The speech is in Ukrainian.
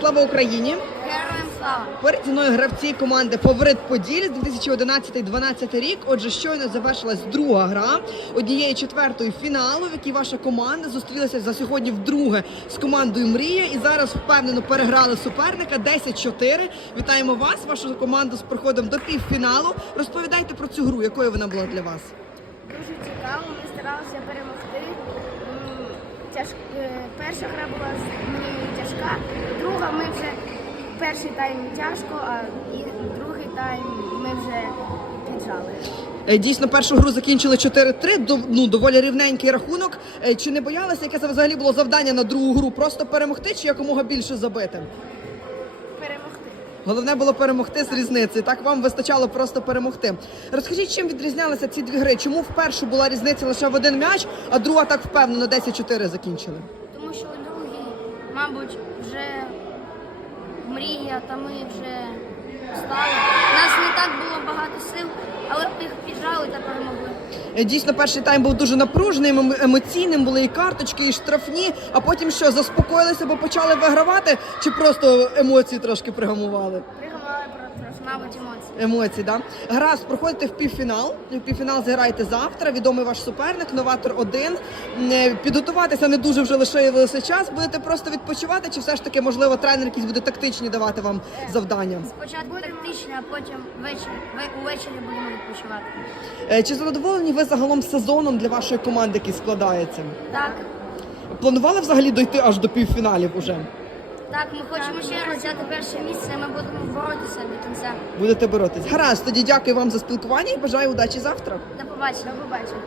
Слава Україні! Героям слава! Перед мною гравці команди Фаворит Поділі 2011-2012 рік. Отже, щойно завершилась друга гра однієї четвертої фіналу, в якій ваша команда зустрілася за сьогодні вдруге з командою Мрія. І зараз впевнено переграли суперника 10-4. Вітаємо вас, вашу команду з проходом до півфіналу. Розповідайте про цю гру, якою вона була для вас. Дуже цікаво, ми старалися перемогти. М, Тяж... е, Перша гра була з- тяжка, друга ми вже перший тайм тяжко, а і другий тайм ми вже піджали. Е, Дійсно, першу гру закінчили 4-3, дов- ну, доволі рівненький рахунок. Е, Чи не боялися, яке це взагалі було завдання на другу гру? Просто перемогти чи якомога більше забити? Перемогти. Головне було перемогти з різницею. Так вам вистачало просто перемогти. Розкажіть, чим відрізнялися ці дві гри? Чому в першу була різниця лише в один м'яч, а друга так впевнено 10-4 закінчили? Тому що мабуть, вже мрія, та ми вже стали. Нас не так було багато сил, але ми їх піджали та перемогли. Е, Дійсно, перший тайм був дуже напруженим, ем- емоційним, були і карточки, і штрафні. А потім що, заспокоїлися, бо почали вигравати, чи просто емоції трошки пригамували? Мабуть, емоції. Емоції, да? Гаразд, проходите в півфінал. В півфінал зіграєте завтра. Відомий ваш суперник, новатор 1. Е, Підготуватися не дуже вже лишилося час. Будете просто відпочивати, чи все ж таки, можливо, тренер якісь буде тактичні давати вам завдання? Спочатку тактично, а потім ввечері, ве- увечері будемо відпочивати. Е, Чи задоволені ви загалом сезоном для вашої команди, який складається? Так, Планували взагалі дойти аж до півфіналів уже? Так, ми хочемо ще раз взяти перше місце, ми будемо боротися до кінця. Будете боротись. Гаразд, тоді дякую вам за спілкування і бажаю удачі завтра. До побачення. До побачення.